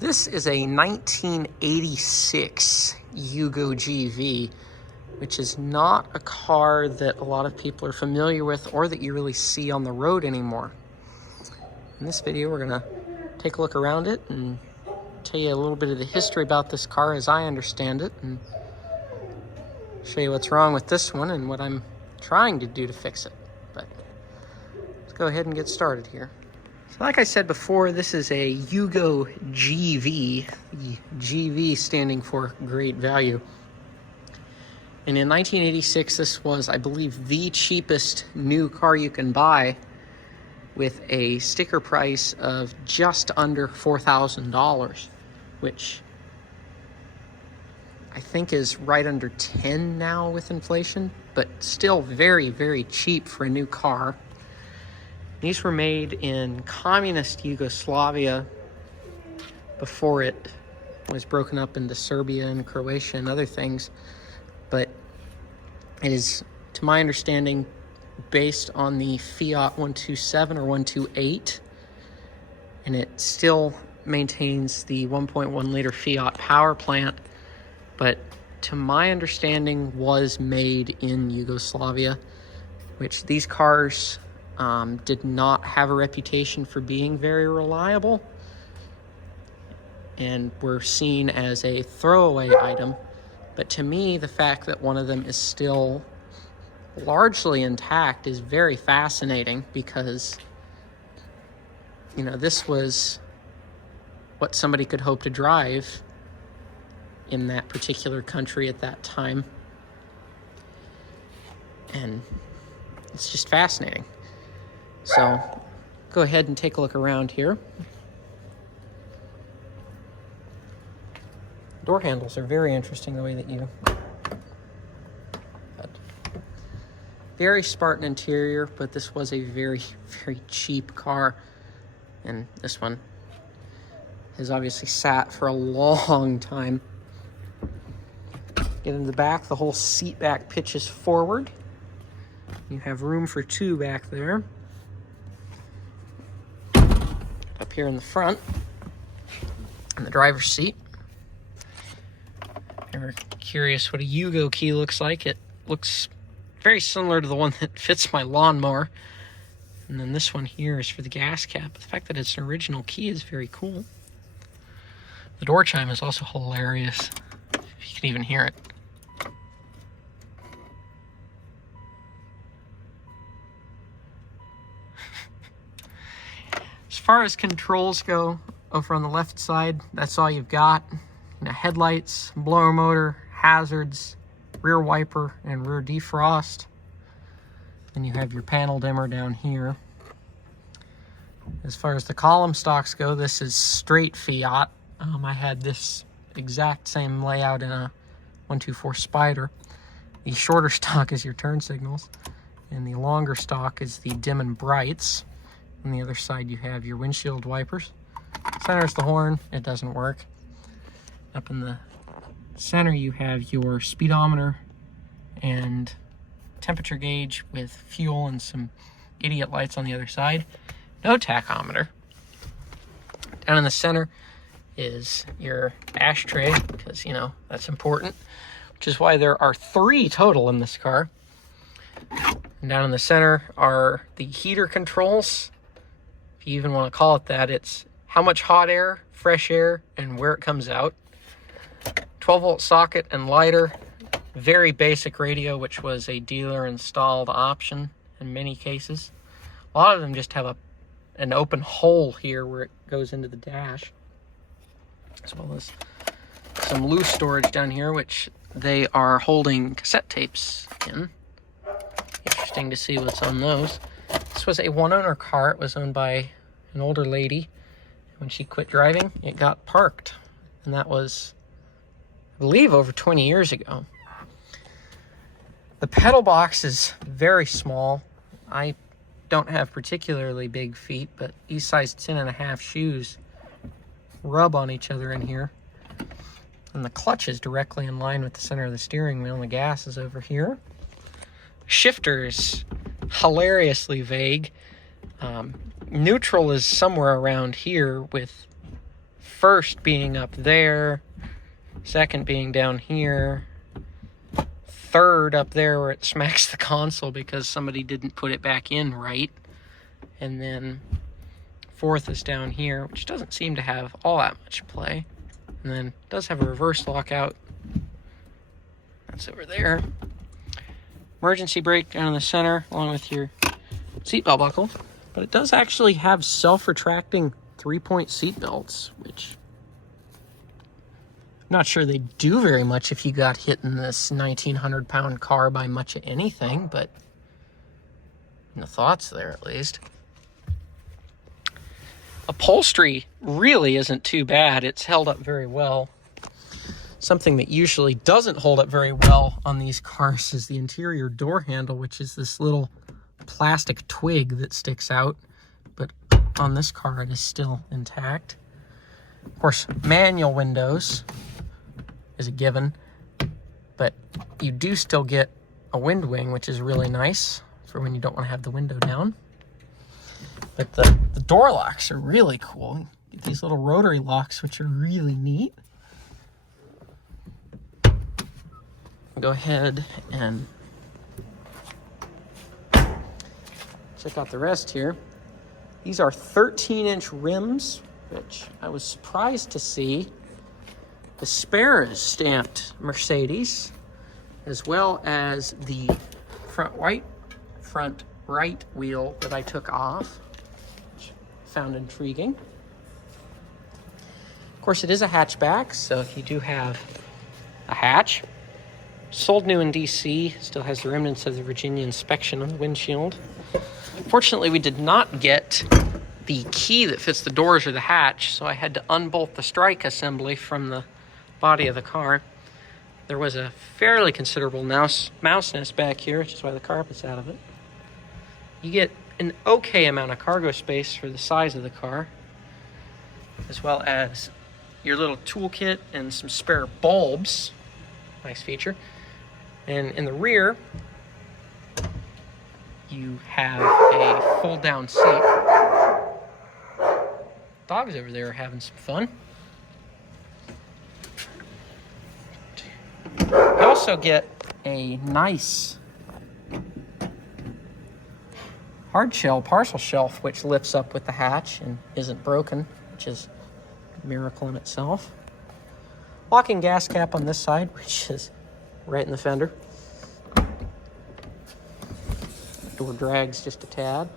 This is a 1986 Yugo GV, which is not a car that a lot of people are familiar with or that you really see on the road anymore. In this video, we're going to take a look around it and tell you a little bit of the history about this car as I understand it, and show you what's wrong with this one and what I'm trying to do to fix it. But let's go ahead and get started here. So like I said before, this is a Yugo GV, the GV standing for great value. And in 1986, this was, I believe, the cheapest new car you can buy, with a sticker price of just under $4,000, which I think is right under 10 now with inflation, but still very, very cheap for a new car. These were made in communist Yugoslavia before it was broken up into Serbia and Croatia and other things. But it is, to my understanding, based on the Fiat 127 or 128, and it still maintains the 1.1 liter Fiat power plant, but to my understanding was made in Yugoslavia, which these cars did not have a reputation for being very reliable and were seen as a throwaway item. But to me, the fact that one of them is still largely intact is very fascinating, because, you know, this was what somebody could hope to drive in that particular country at that time. And it's just fascinating. So go ahead and take a look around here. Door handles are very interesting, the way that you... Very Spartan interior, but this was a very, very cheap car. And this one has obviously sat for a long time. Get in the back, the whole seat back pitches forward. You have room for two back there. Up here in the front, in the driver's seat. If you're curious what a Yugo key looks like, it looks very similar to the one that fits my lawnmower. And then this one here is for the gas cap. The fact that it's an original key is very cool. The door chime is also hilarious, if you can even hear it. As far as controls go, over on the left side, that's all you've got. You know, headlights, blower motor, hazards, rear wiper, and rear defrost. Then you have your panel dimmer down here. As far as the column stocks go, this is straight Fiat. I had this exact same layout in a 124 Spider. The shorter stock is your turn signals, and the longer stock is the dim and brights. On the other side, you have your windshield wipers. Center's the horn. It doesn't work. Up in the center, you have your speedometer and temperature gauge with fuel and some idiot lights on the other side. No tachometer. Down in the center is your ashtray, because, you know, that's important, which is why there are 3 total in this car. And down in the center are the heater controls. If you even want to call it that, it's how much hot air, fresh air, and where it comes out. 12-volt socket and lighter. Very basic radio, which was a dealer-installed option in many cases. A lot of them just have an open hole here where it goes into the dash, as well as some loose storage down here, which they are holding cassette tapes in. Interesting to see what's on those. This was a one-owner car. It was owned by an older lady. When she quit driving, it got parked, and that was, I believe, over 20 years ago. The pedal box is very small. I don't have particularly big feet, but these size 10.5 shoes rub on each other in here. And the clutch is directly in line with the center of the steering wheel, and the gas is over here. Shifter is hilariously vague. Neutral is somewhere around here with First being up there, second being down here, third up there where it smacks the console because somebody didn't put it back in right, and then fourth is down here, which doesn't seem to have all that much play, and then it does have a reverse lockout. That's over there. Emergency brake down in the center along with your seatbelt buckle, but it does actually have self-retracting 3-point seat belts, which I'm not sure they do very much if you got hit in this 1,900-pound car by much of anything, but the thought's there at least. Upholstery really isn't too bad. It's held up very well. Something that usually doesn't hold up very well on these cars is the interior door handle, which is this little plastic twig that sticks out, but on this car it is still intact. Of course, manual windows is a given, but you do still get a wind wing, which is really nice for when you don't want to have the window down. But the door locks are really cool. You get these little rotary locks, which are really neat. Go ahead and check out the rest here. These are 13-inch rims, which I was surprised to see. The spare is stamped Mercedes, as well as the front right wheel that I took off, which I found intriguing. Of course, it is a hatchback, so you do have a hatch. Sold new in DC, still has the remnants of the Virginia inspection on the windshield. Fortunately, we did not get the key that fits the doors or the hatch, so I had to unbolt the strike assembly from the body of the car. There was a fairly considerable mouse nest back here, which is why the carpet's out of it. You get an okay amount of cargo space for the size of the car, as well as your little toolkit and some spare bulbs. Nice feature. And in the rear, you have a fold-down seat. Dogs over there are having some fun. You also get a nice hard shell parcel shelf, which lifts up with the hatch and isn't broken, which is a miracle in itself. Locking gas cap on this side, which is right in the fender. Door drags just a tad.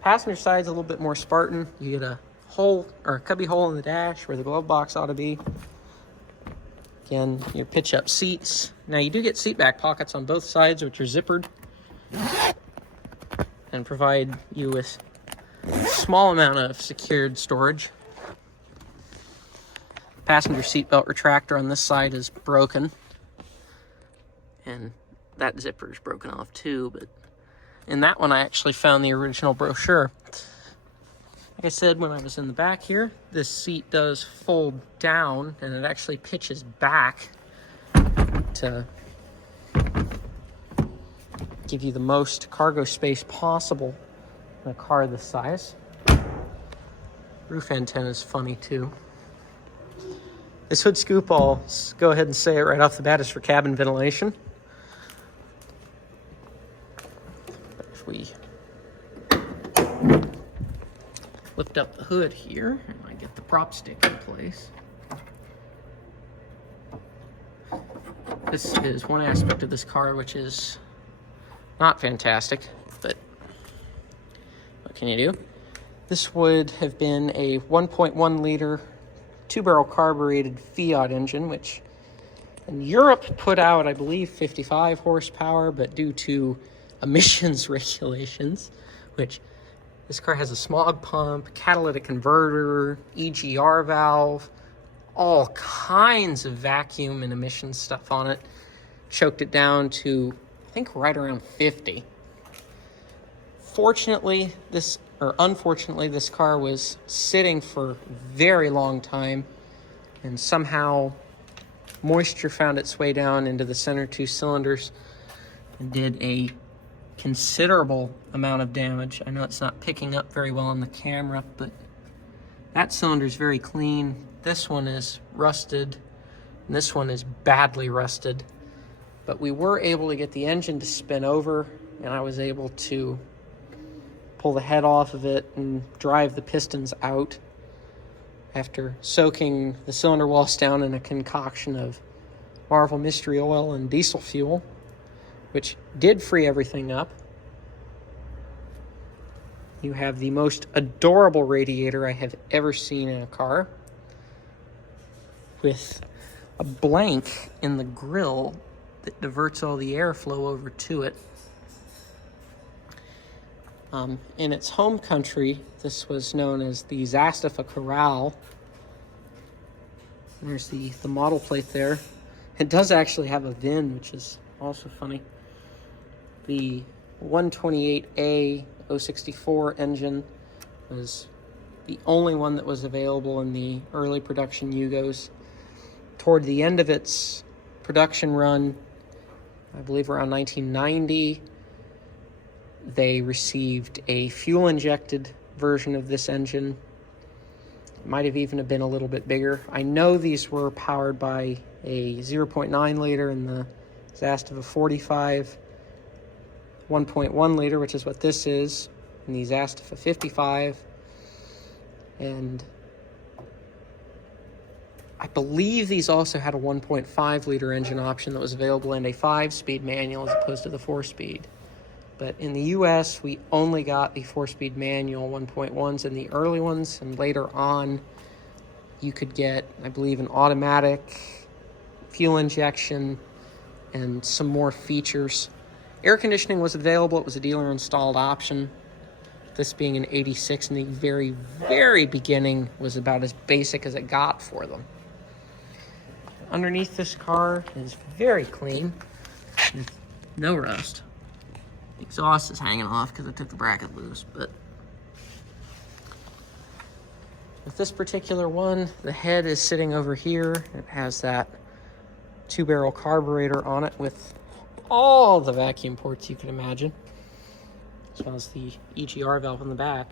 Passenger side's a little bit more Spartan. You get a hole or a cubby hole in the dash where the glove box ought to be. Again, your pitch up seats. Now you do get seat back pockets on both sides, which are zippered and provide you with a small amount of secured storage. Passenger seatbelt retractor on this side is broken, and that zipper is broken off too, but in that one I actually found the original brochure. Like I said, when I was in the back here, this seat does fold down, and it actually pitches back to give you the most cargo space possible in a car this size. Roof antenna is funny too. This hood scoop, I'll go ahead and say it right off the bat, is for cabin ventilation. But if we lift up the hood here, and I get the prop stick in place. This is one aspect of this car which is not fantastic, but what can you do? This would have been a 1.1 liter 2-barrel carbureted Fiat engine, which in Europe put out, I believe, 55 horsepower, but due to emissions regulations, which this car has a smog pump, catalytic converter, EGR valve, all kinds of vacuum and emissions stuff on it, choked it down to, I think, right around 50. Unfortunately, this car was sitting for a very long time, and somehow moisture found its way down into the center two cylinders and did a considerable amount of damage. I know it's not picking up very well on the camera, but That cylinder is very clean. This one is rusted, and this one is badly rusted. But we were able to get the engine to spin over, and I was able to pull the head off of it and drive the pistons out after soaking the cylinder walls down in a concoction of Marvel Mystery Oil and diesel fuel, which did free everything up. You have the most adorable radiator I have ever seen in a car, with a blank in the grill that diverts all the airflow over to it. In its home country, this was known as the Zastafa Corral. There's the model plate there. It does actually have a VIN, which is also funny. The 128A 064 engine was the only one that was available in the early production Yugos. Toward the end of its production run, I believe around 1990, they received a fuel-injected version of this engine. It might have even been a little bit bigger. I know these were powered by a 0.9 liter in the Zastafa 45, 1.1 liter, which is what this is, in the Zastafa 55, and I believe these also had a 1.5 liter engine option that was available and a 5-speed manual as opposed to the 4-speed. But in the US, we only got the 4-speed manual 1.1s in the early ones, and later on, you could get, I believe, an automatic, fuel injection, and some more features. Air conditioning was available. It was a dealer-installed option. This being an 86 in the very, very beginning was about as basic as it got for them. Underneath this car is very clean, with no rust. The exhaust is hanging off because I took the bracket loose, but with this particular one, the head is sitting over here. It has that 2-barrel carburetor on it with all the vacuum ports you can imagine, as well as the EGR valve in the back.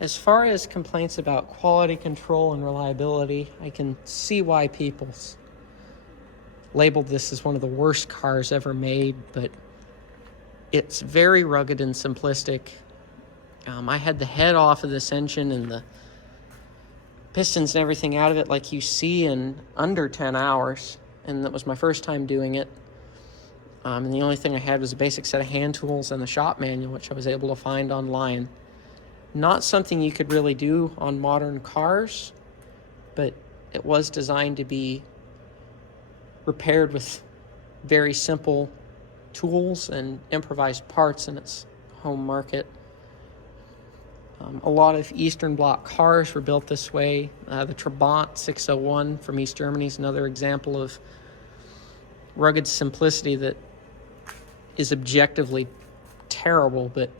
As far as complaints about quality control and reliability, I can see why people labeled this as one of the worst cars ever made, but it's very rugged and simplistic. I had the head off of this engine and the pistons and everything out of it like you see in under 10 hours, and that was my first time doing it. And the only thing I had was a basic set of hand tools and the shop manual, which I was able to find online. Not something you could really do on modern cars, but it was designed to be repaired with very simple tools and improvised parts in its home market. A lot of Eastern Bloc cars were built this way. The Trabant 601 from East Germany is another example of rugged simplicity that is objectively terrible, but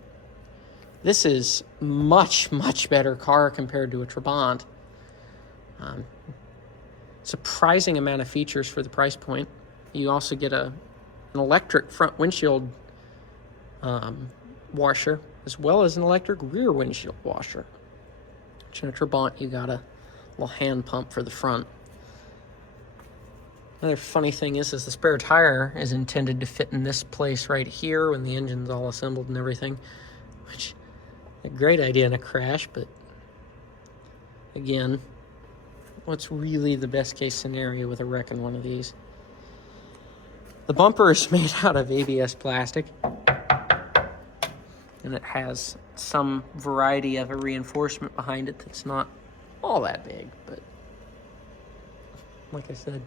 this is much, much better car compared to a Trabant. Surprising amount of features for the price point. You also get an electric front windshield washer, as well as an electric rear windshield washer. Which in a Trabant, you got a little hand pump for the front. Another funny thing is the spare tire is intended to fit in this place right here when the engine's all assembled and everything, which a great idea in a crash, but again, what's really the best case scenario with a wreck in one of these? The bumper is made out of ABS plastic, and it has some variety of a reinforcement behind it that's not all that big, but like I said,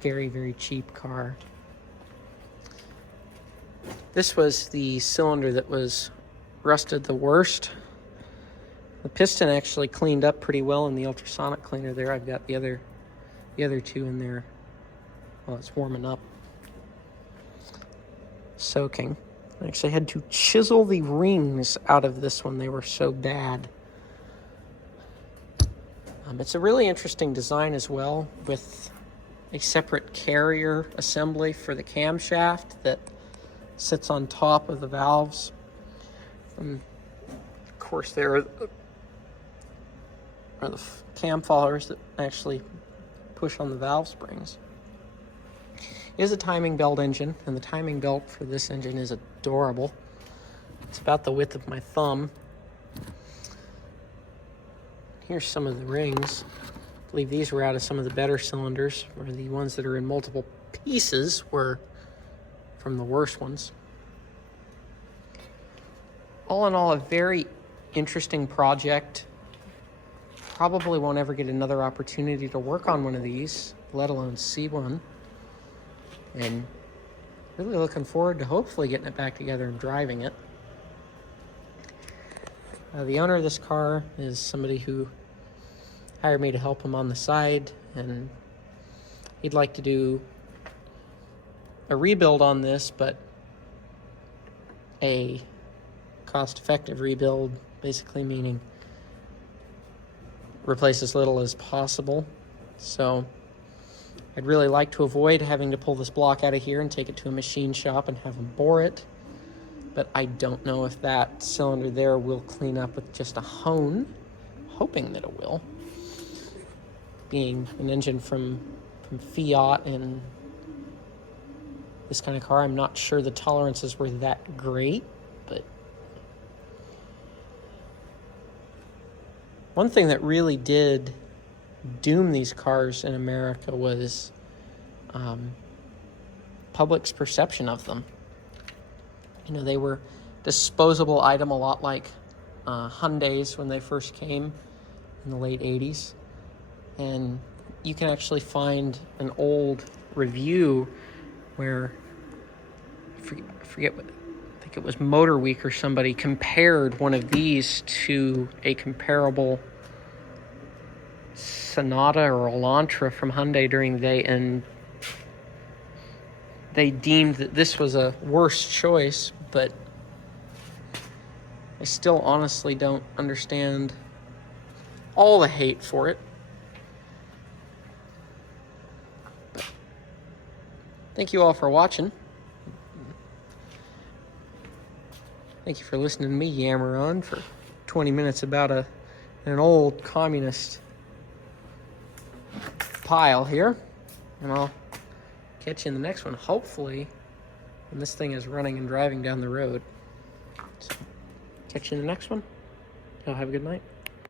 very, very cheap car. This was the cylinder that was rusted the worst. The piston actually cleaned up pretty well in the ultrasonic cleaner there. I've got the other two in there while it's warming up, soaking. I actually had to chisel the rings out of this one. They were so bad. It's a really interesting design as well, with a separate carrier assembly for the camshaft that sits on top of the valves. And of course, there are or the cam followers that actually push on the valve springs. It is a timing belt engine, and the timing belt for this engine is adorable. It's about the width of my thumb. Here's some of the rings. I believe these were out of some of the better cylinders, or the ones that are in multiple pieces were from the worst ones. All in all, a very interesting project. Probably won't ever get another opportunity to work on one of these, let alone see one. And really looking forward to hopefully getting it back together and driving it. The owner of this car is somebody who hired me to help him on the side, and he'd like to do a rebuild on this, but a cost-effective rebuild, basically meaning replace as little as possible. So I'd really like to avoid having to pull this block out of here and take it to a machine shop and have them bore it. But I don't know if that cylinder there will clean up with just a hone. I'm hoping that it will. Being an engine from Fiat and this kind of car, I'm not sure the tolerances were that great, but one thing that really did doom these cars in America was public's perception of them. You know, they were disposable item, a lot like Hyundais when they first came in the late 80s. And you can actually find an old review where, I forget what, I think it was Motor Week or somebody compared one of these to a comparable Sonata or Elantra from Hyundai during the day, and they deemed that this was a worse choice, but I still honestly don't understand all the hate for it. But thank you all for watching. Thank you for listening to me yammer on for 20 minutes about an old communist pile here. And I'll catch you in the next one, hopefully, when this thing is running and driving down the road. So, catch you in the next one. Y'all have a good night.